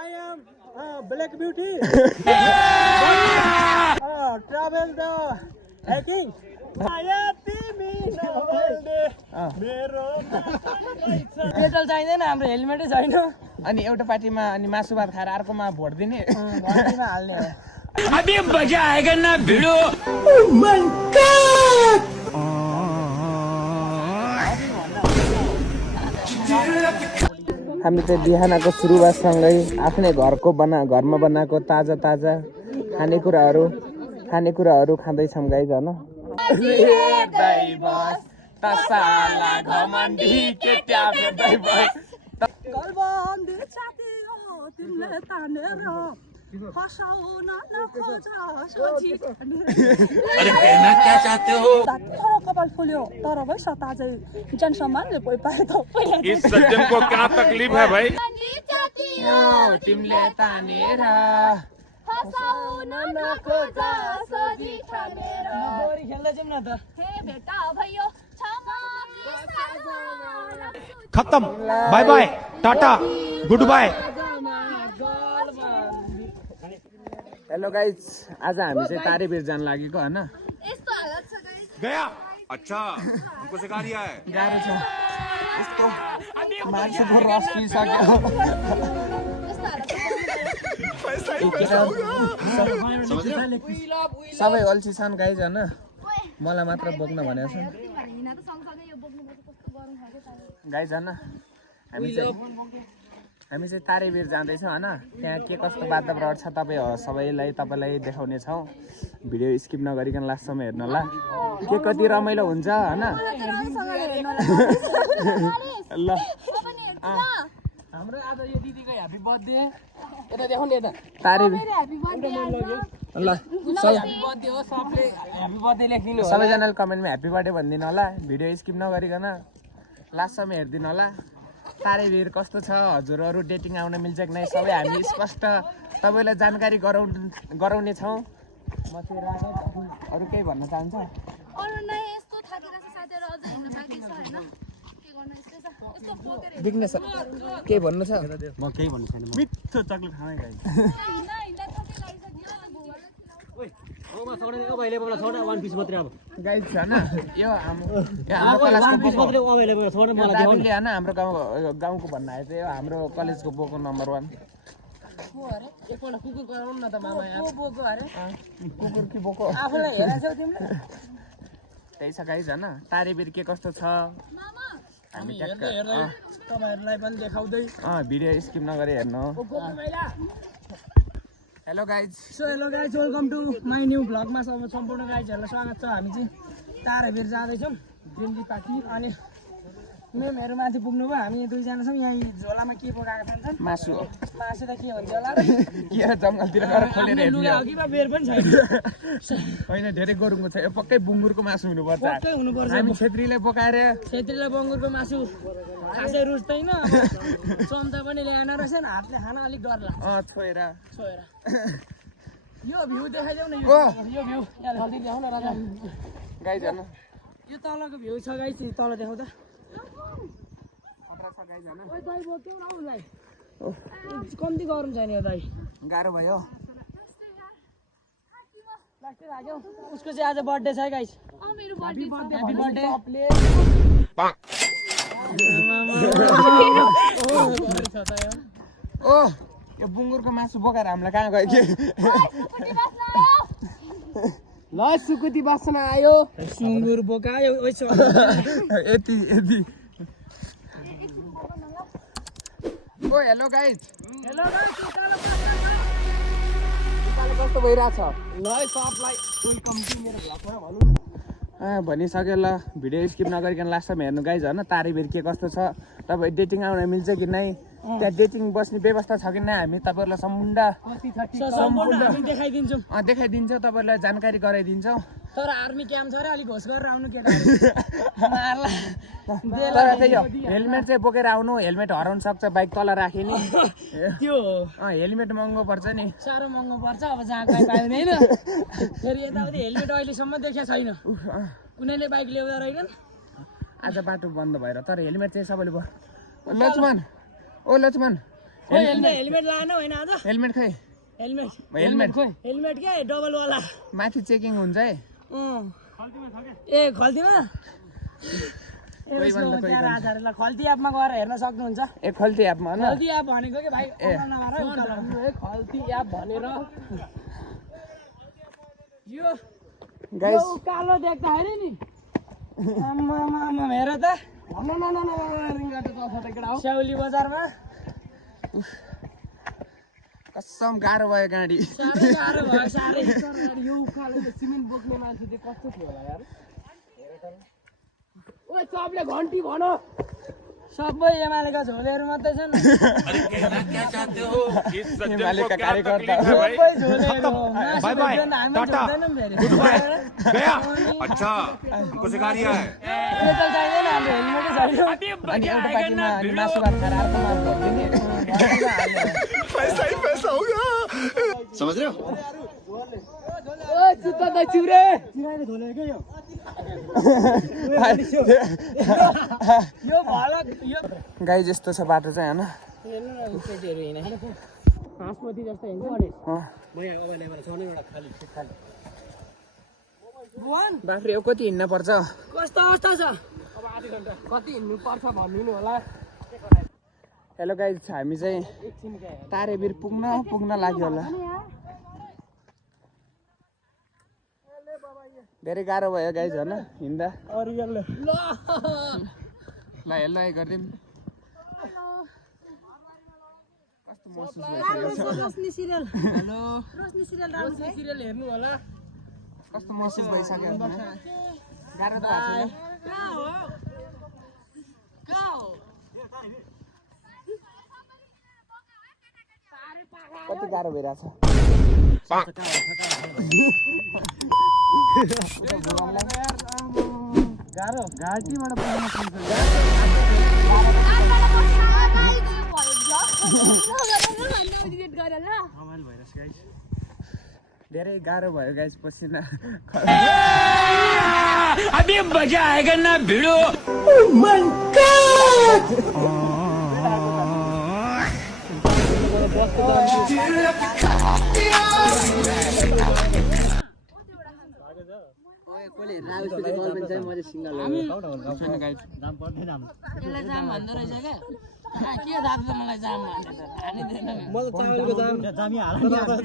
I am Black Beauty. Travel the hiking. Petrol चाहिँदैन हाम्रो हेलमेटै छैन अनि एउटा पार्टीमा अनि मासु भात खाएर अर्कोमा भोट दिने घन्टीमा हाल्ने हो अभी मजा आएगा ना भिडो हामी चाहिँ बिहानको सुरुवातसँगै आफ्नै घरमा बनाएको ताजा ताजा खानेकुराहरू खाँदैछौँ गाइज होइन अरे कहना क्या चाहते हो कपाल फुल्यो तर भइ सता चाहिँ जन सम्मानले पोइ पाए त इस सज्जन को क्या तकलीफ है भाई तिमीले तानेर फसाउन नखोजा सजी ठानेर गौरी खेल्दै जाउँ न त हे भेटा भयो खत्म bye bye tata goodbye hello guys आज हामी चाहिँ तारेबीर जान लागेको होइन यस्तो हालत छ गाइस गया अच्छा हमको सिखा रिया है गाह्रो छ यस्तो मान्छेको रस पिइसक्यो सबै अल्छी छन् गाइज होइन मलाई मात्र बोक्न भनेको छ हिना त सँगसँगै यो बोक्नु पर्छ कस्तो गरम खायो गाइज होइन हामी चाहिँ तारेबीर जाँदैछौँ होइन त्यहाँ के कस्तो वातावरण छ तपाईँलाई देखाउनेछौँ भिडियो स्किप नगरिकन लास्टसम्म हेर्नु होला के कति रमाइलो हुन्छ होइन ल हाम्रो आज यो दिदीको ह्यापी बर्थडे यता देखाउँ नि यता तारेबीर ह्यापी बर्थडे ल ह्यापी बर्थडे हो सबले ह्यापी बर्थडे लेखिदिनु होला सबैजनाले कमेन्टमा ह्याप्पी बर्थडे भनिदिनु होला भिडियो स्किप नगरिकन लास्टसम्म हेरिदिनु होला तारेबीर कस्तो छ हजुरहरू डेटिङ आउन मिल्छ कि नै सबै हामी स्पष्ट तपाईँलाई जानकारी गराउने छौँ म चाहिँ राजा अरू केही भन्न चाहन्छ अरु नै यस्तो थाकिरहेछ साथीहरु अझै हिँड्न बाँकी छ हैन के गर्न यस्तै छ यस्तो बोकेर बिग्नेस के भन्नु छ म केही भन्नु छैन मिठो चक्लेट खानै गाइस हिँड्दा हिँड्दा थकै लागिसक्यो गाइस हैन यो हाम्रो क्लासको दाबीले हैन हाम्रो गाउँको भन्न आए चाहिँ हाम्रो कलेजको बोको नम्बर 1 को अरे एकपल्ट कुकुर गराउँ न त मामा यहाँ को बोको अरे कुकुर कि बोको आफूलाई हेरेछौ तिमीले त्यही छ गाइस हैन तारेबीर के कस्तो छ मामा हामी हेर्दै तपाईहरुलाई पनि देखाउँदै भिडियो स्किप नगरी हेर्नु hello guys so hello guys welcome to my new भ्लगमा सम्पूर्ण गाइजहरूलाई स्वागत छ हामी चाहिँ तारेबीर जाँदैछौँ दिल्ली पार्टी अनि मेमहरू माथि पुग्नुभयो हामी दुईजना छौँ यहाँ झोलामा के पकाएको खान्छन् मासु मासु त के हुन्छ होला के जङ्गलतिर गएर खोलेर हेर्नु लुगा अघि वा बेर पनि छैन होइन धेरै गोरुको छ यो पक्कै बुङ्गुरको मासु हुनुपर्छ पक्कै हुनुपर्छ हामी छेत्रीलाई बोकाएर छेत्रीलाई बङ्गुरको मासु खासै रुच्दैन चम्चा पनि ल्याएन रहेछ हातले खान अलिक डर लाग्छ छोएर यो भ्यू देखाइदेऊ न ओ! यो भ्यू यहाँ हल्दी देखाउन राजा गाइज हेर्नु यो तलको भ्यू छ गाइस तल देखाउँदा ओइ दाइ बोक्यौ न उसलाई कम्ती गरम छैन यो दाइ गाह्रो भयो लास्टै लाग्यो उसको चाहिँ आज बर्थडे छ है गाइस मेरो बर्थडे छ ह्यापी बर्थडे ओ यो बुङ्गुरको मासु बोकाएर हामीलाई कहाँ गयो के ल सुकुती बाँच्न आयो सुँगुर बोकायो यति ओ हेलो गाइज हेलो गाइस कस्तो भइरहेछ ल सबलाई वेलकम टु मेरो भ्लगमा भनौँ न भनिसक्यो ल भिडियो स्किप नगरिकन लास्टसम्म हेर्नु गाइज होइन तारेबीर के कस्तो छ तपाईँ डेटिङ आउन मिल्छ कि नै त्यहाँ डेटिङ बस्ने व्यवस्था छ कि नै हामी तपाईँहरूलाई सम्पूर्ण देखाइदिन्छौँ देखाइदिन्छौँ तपाईँहरूलाई जानकारी गराइदिन्छौँ तर आर्मी क्याम्प छ अरे अलिक होस गरेर आउनु केटा तर त्यही हो हेलमेट चाहिँ बोकेर आउनु हेलमेट हराउन सक्छ बाइक तल राखे नि त्यो हेलमेट महँगो पर्छ नि साह्रो महँगो पर्छ अब जहाँ कहीँ पाइँदैन होइन फेरि यताउति हेलमेट अहिलेसम्म देखेको छैन कुनैले बाइक ल्याउँदा रहेनन् आज बाटो बन्द भएर तर हेलमेट चाहिँ सबैले भयो लक्ष्मण ओ लक्ष्मण हेलमेट लाएन होइन आज हेलमेट खै हेलमेट हेलमेट हेलमेट के डबल वाला माथि चेकिङ हुन्छ है ए खल्तीमा खल्ती एपमा गएर हेर्न सक्नुहुन्छ ए खल्ती एपमा होइन खल्ती एप भनेको के भाइ खल्ती एप भनेर यो गाइस कालो देख्दाखेरि नि आम्मामा हेर त स्याउली बजारमा कसम गाह्रो भयो गाडी साह्रै गाह्रो भयो साह्रै यो उकालो सिमेन्ट बोक्ने मान्छे चाहिँ कस्तो थियो होला यार ओए सबले घन्टी भन सबै एमालेका झोलेहरू मात्रै छन् एमालेका कार्यकर्ता सबै झोलेहरू bye bye tata goodbye गया अच्छा हमको सिखा रिया है नेपाल चाहिँदैन हाम्रो हेलमेटै छैन अनि एउटा पार्टीमा मासु भात खाएर अर्कोमा भनिदिने समझ रहे हो ओ जुत्ता त चिउरे चिराइले धोले के यो यो भलक यो गाई जस्तो छ बाटो चाहिँ होइन हेर्नु न केटीहरू हिँडे बासमती जस्तो हिँड्छ भुवन बाफ्रे यो कति हिँड्न पर्छ कस्तो अवस्था छ अब आधी घन्टा कति हिँड्नु पर्छ भनिदिनु होला हेलो गाइज हामी चाहिँ तारेबिर पुग्न लाग्यो होला धेरै गाह्रो भयो गाइज होइन हिँड्दा ल ल हेलो गरिदिउँ कस्तो महसुस भइसकेको छ रोशनी सिरियल हेलो रोशनी सिरियल राम्रो छ है सिरियल हेर्नु होला कस्तो महसुस भइसक्यो गाह्रो त भएको कति गाह्रो भइरहेछ गाह्रो घाँटीबाट पुग्न रमाइलो भइरहेछ गाइस धेरै गाह्रो भयो गाइस पसिना अभी मजा आएगा ना भिड़ो यसलाई जाम भन्दो रहेछ क्या के थाहा छ मलाई जाम भन्ने त हानिदिएन म त चावलको जाम जामी हाल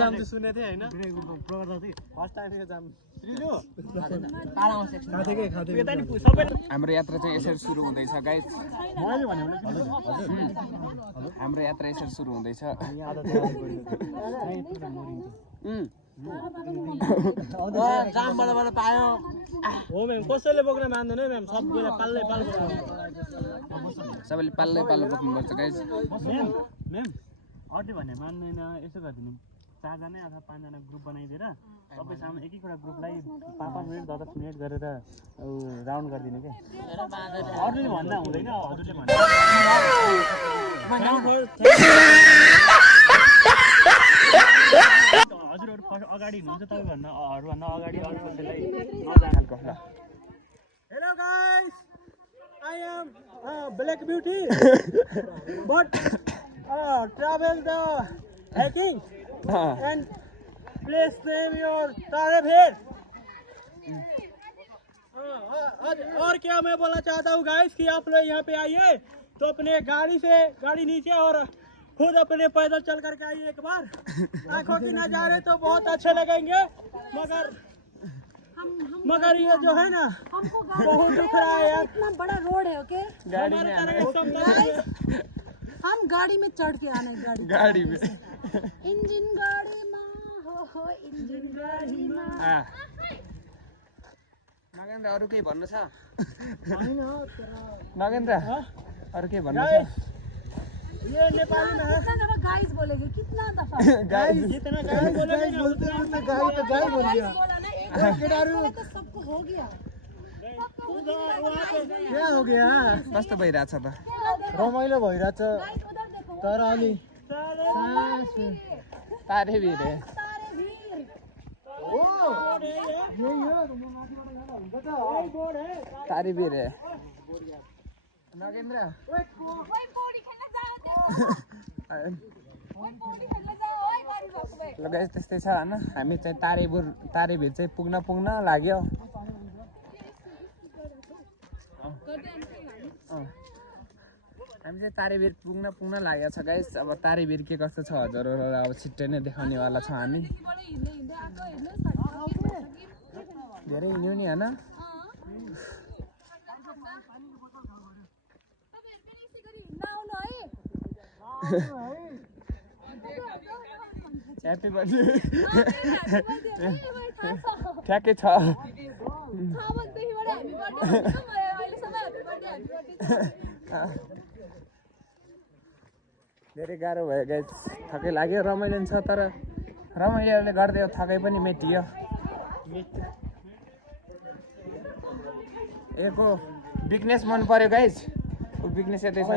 जाम त सुनेको थिएँ होइन प्रोग्राम चाहिँ फर्स्ट टाइमको जाम हाम्रो यात्रा चाहिँ यसरी सुरु हुँदैछ गाइस मैले भने हाम्रो यात्रा यसरी सुरु हुँदैछ जाम बडा पायो हो म्याम कसैले बोक्न मान्दैन है म्याम सबैले पाल्लै पाल्नु सबैले पाल्लै पाल्लो बोक्नुपर्छ गाइस म्याम म्याम अटे भने मान्दैन यसो गरिदिनु 4 जना अथवा 5 जना ग्रुप बनाइदिएर सबै सामु एक एकवटा ग्रुपलाई 5 मिनेट 10 मिनेट गरेर राउन्ड गरिदिनु के अरूले भन्दा हुँदैन हजुरले भन्नु हजुरहरु अगाडि हुनुहुन्छ तपाईभन्दा अरूभन्दा अगाडि अरू कसैलाई नजानको ल hello guys I am Black Beauty but travel the hiking and place name your Tarebir और क्या मैं बोलना चाहता हूँ गाइस कि आप लोग यहाँ पे आइए तो अपने गाड़ी नीचे और खुद अपने पैदल चल करके आइए एक बार आंखों की नज़ारे तो बहुत अच्छे लगेंगे मगर ये जो है ना बहुत दुख रहा है यार इतना बड़ा रोड है ओके हमारे तरह एकदम हम गाड़ी में चढ़ के आना है गाडी में इंजन गाड़ी में हो इंजन गाड़ी में नगेन्द्र अरू केही भन्नु छ नगेन्द्र अरू केही भन्नु छ ये नेपाली में है कितना दफा गाइस बोलेंगे कितना दफा गाइस जितना गाइस बोलेंगे ना उतना गाइस तो गाइस बोल दिया बोला ना एक तो सबको हो गया क्या हो गया कस्तो भइरहेछ त रमाइलो भइरहेछ गाइस उधर देखो तर अलि तारेबिर तारेबिर नगेन्द्र ल गाइस त्यस्तै छ होइन हामी चाहिँ तारेभिर चाहिँ पुग्न लाग्यो हामी चाहिँ तारेभिर पुग्न लागेको छ गाइस अब तारेभिर के कस्तो छ हजुरहरूलाई अब छिट्टै नै देखाउनेवाला छ हामी धेरै हिँड्यो नि होइन ह्याप्पी बर्थडे ठ्याक्कै छ धेरै गाह्रो भयो गाइस थकै लाग्यो रमाइलो छ तर रमाइलोले गर्दै थकै पनि मेटियो एको बिजनेस मन पर्यो गाइस बिजनेस यतै छ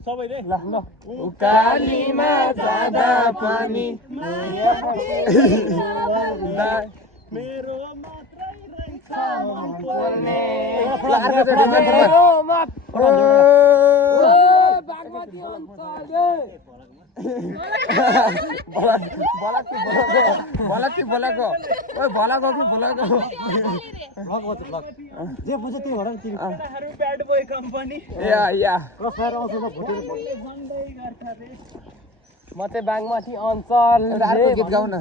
सबैले ल उकालीमा जाँदा पनि मेरो मात्रै रहेछ पर्ने जे बुझ्छ त्यही भएर नि ब्याड बोय कम्पनी म चाहिँ बागमती अञ्चल अर्को गीत गाउन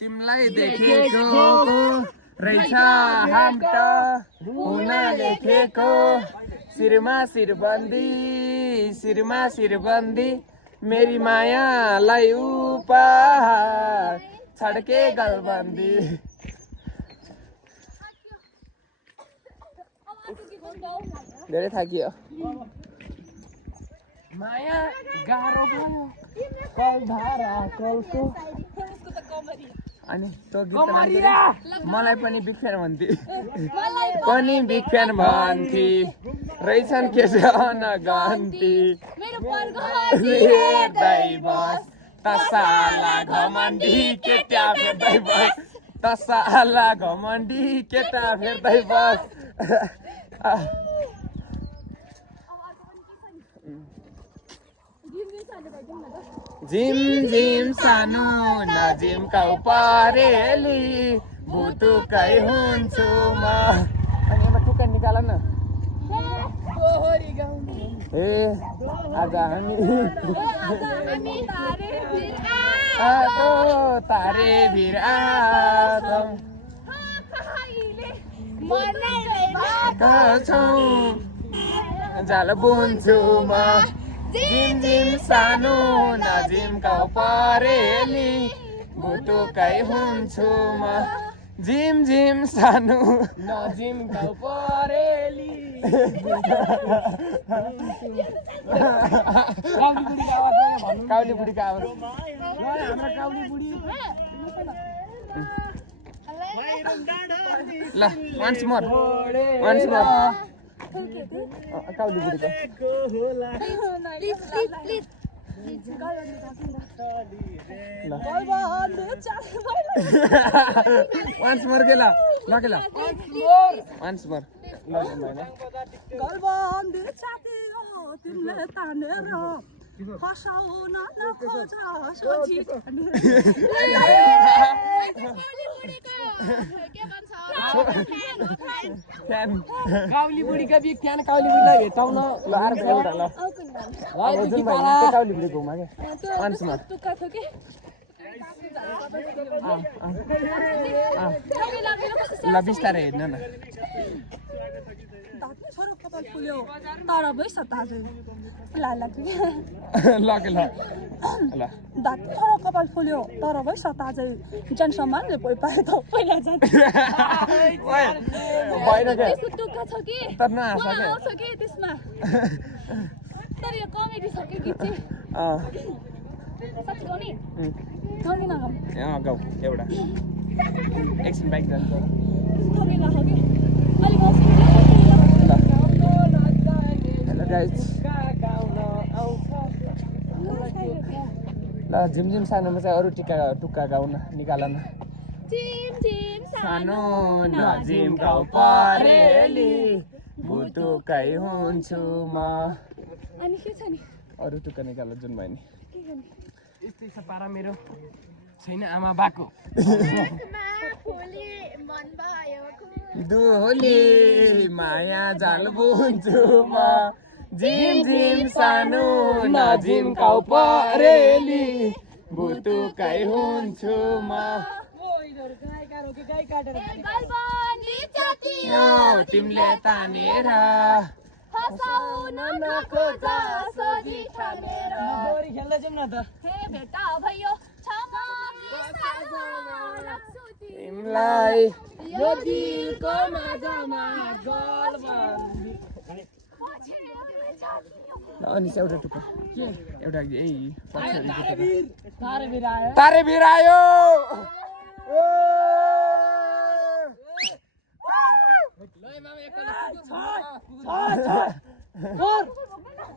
तिमीलाई देखेको रहेछ हाम्ट हुन लेखेको शिरमा शिरबन्दी मेरी मायालाई उपहार छड्के गलबन्दी धेरै थाकियो माया गाह्रो भयो कलधारा कलको अनि त्यो गीत मलाई पनि बिग फ्यान भन्थे रहेछन् के गन्ती हेर्दै बस तसाला घमण्डी केटा फेर्दै बस झिम सानो नजिमकाउ परेली भुतुकै हुन्छु म अनि एउटा टुक्का निकाल न ए आज हामी तारे भिर छौँ जाल बुन्छु म झिम सानो नजिमकाउ परेली भुतुकै हुन्छु म झिम सानो नजिमकाउ परेली काउली बुढीको आवाज हाम्रो काउली बुढी ल once more काउली बुढीको once more के ल once more काउली बुढीका बिग फ्यान काउली बुढीलाई भेटाउन काउली बुढी घुमा के once more ल बिस्तारै हेर्न न दात कपाल फुल्यो तर भइ सताजै जन सम्मानले पोइ पाए त पहिला जान्छ भएन के दुःख छ कि तर नहाँस के त्यसमा तर यो कमेडी छ कि गीत चाहिँ साँच्ची गाउने गाउने नगाउँ गाउँ एउटा एकछिन बाइक जान्छ थपी राख कि अलिक गाउँछु हेलो गाइज ल झिमझिम सानोमा चाहिँ अरू टुक्का गाउन निकालन झिम झिम सानो नजिमकाउ परेली भुतुकै हुन्छु म अनि के छ नि अरू टुक्का निकाल जुन भयो नि के गर्ने यस्तै छ पारा मेरो छैन आमा बाको दोहोली माया जाल बुन्छु म झिम झिम सानो नजिमकाउ परेली भुतुकै हुन्छु म तिमीले तानेर फसाउन नखोज सोझी ठानेर गौरी खेल्दै जाउँ न त हे भेटा भयो क्षमा राख्छु तिमीलाई यो दिलको माझमा गल अनि एउटा टुक्का एउटा यही तारे बिरायो तारे भिरायो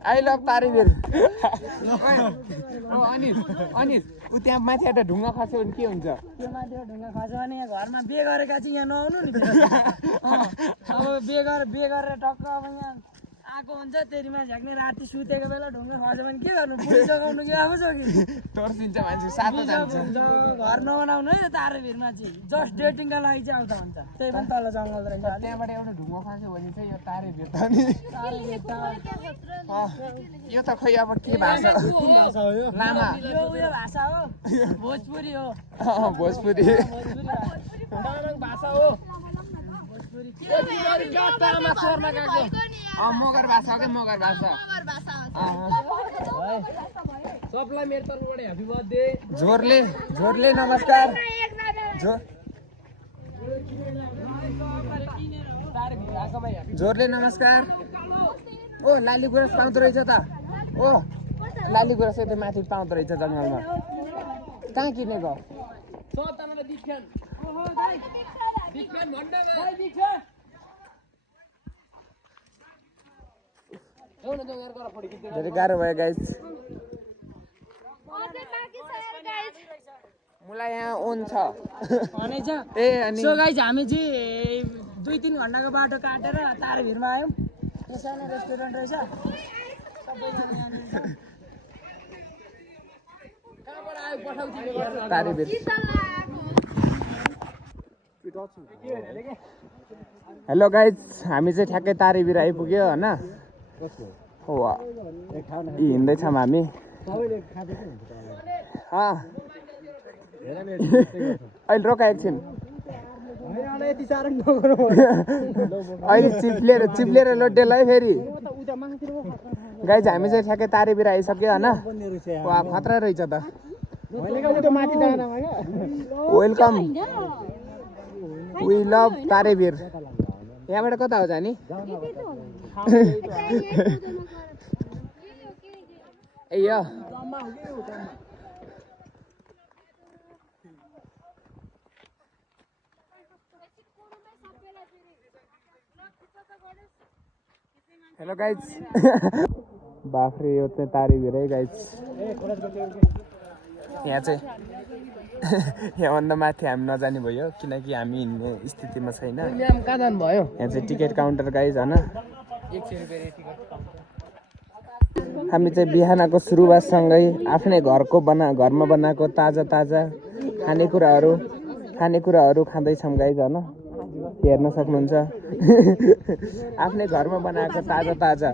आई लभ तारेभिर अनिस ऊ त्यहाँ माथि एउटा ढुङ्गा खस्यो भने के हुन्छ त्यो माथि ढुङ्गा खस्यो भने घरमा बिहे गरेका चाहिँ यहाँ नआउनु नि अब बिहे गरेर टक्क अब यहाँ आएको हुन्छ तेरीमा झ्याक्ने राति सुतेको बेला ढुङ्गा खस्यो भने के गर्नु पुल जगाउनु कि आफू कि तर्सिन्छ मान्छे सातो जान्छ घर नबनाउनु है तारे भिरमा चाहिँ जस्ट डेटिङका लागि चाहिँ आउँदा हुन्छ त्यही पनि तल जङ्गल रहेछ त्यहाँबाट एउटा ढुङ्गा खस्यो भने चाहिँ यो तारे भिर त नि यो त खै अब के भाषा लामा यो उयो भाषा हो भोजपुरी हो भोजपुरी तामाङ भाषा हो मगर भाषा के मगर भाषा सबलाई मेरो तर्फबाट ह्यापी बर्थडे जोरले नमस्कार जोरले नमस्कार ओ लाली गुराँस पाउँदो रहेछ त ओ लाली गुराँस यतै माथि पाउँदो रहेछ जङ्गलमा कहाँ किनेको धेरै गाह्रो भयो गाइस मलाई यहाँ ओन छ ए अनि सो गाइज हामी चाहिँ 2-3 घन्टाको बाटो काटेर तारे भिरमा आयौँ यो सानो रेस्टुरेन्ट रहेछ सबैजना कहाँबाट आयो पठाउँछु तारेभिर हेलो गाइज हामी चाहिँ ठ्याक्कै तारेभिर आइपुग्यो होइन हो हिँड्दैछौँ हामी अहिले रोका एकछिन अहिले चिप्लेर लोटेल है फेरि गाइज हामी चाहिँ ठ्याक्कै तारेभिर आइसक्यो होइन वा खतरा रहेछ त वेलकम वी लभ तारेभिर यहाँबाट कता हो जाने ए यो हेलो गाइज बाफ्रे यो चाहिँ तारेभिर है गाइज यहाँ चाहिँ यहाँभन्दा माथि हामी नजाने भयो किनकि हामी हिँड्ने स्थितिमा छैन भयो यहाँ चाहिँ टिकट काउन्टर गाइज होइन हामी चाहिँ बिहानको सुरुवातसँगै आफ्नै घरमा बनाएको ताजा खानेकुराहरू खाँदैछौँ गाइज होइन हेर्न सक्नुहुन्छ आफ्नै घरमा बनाएको ताजा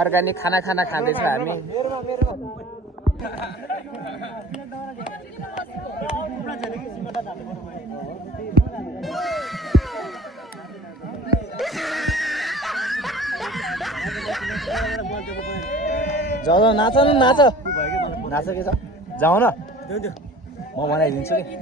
अर्ग्यानिक खाना खाँदैछ हामी जाऊ नाच के छ जाऊ न म बनाइदिन्छु कि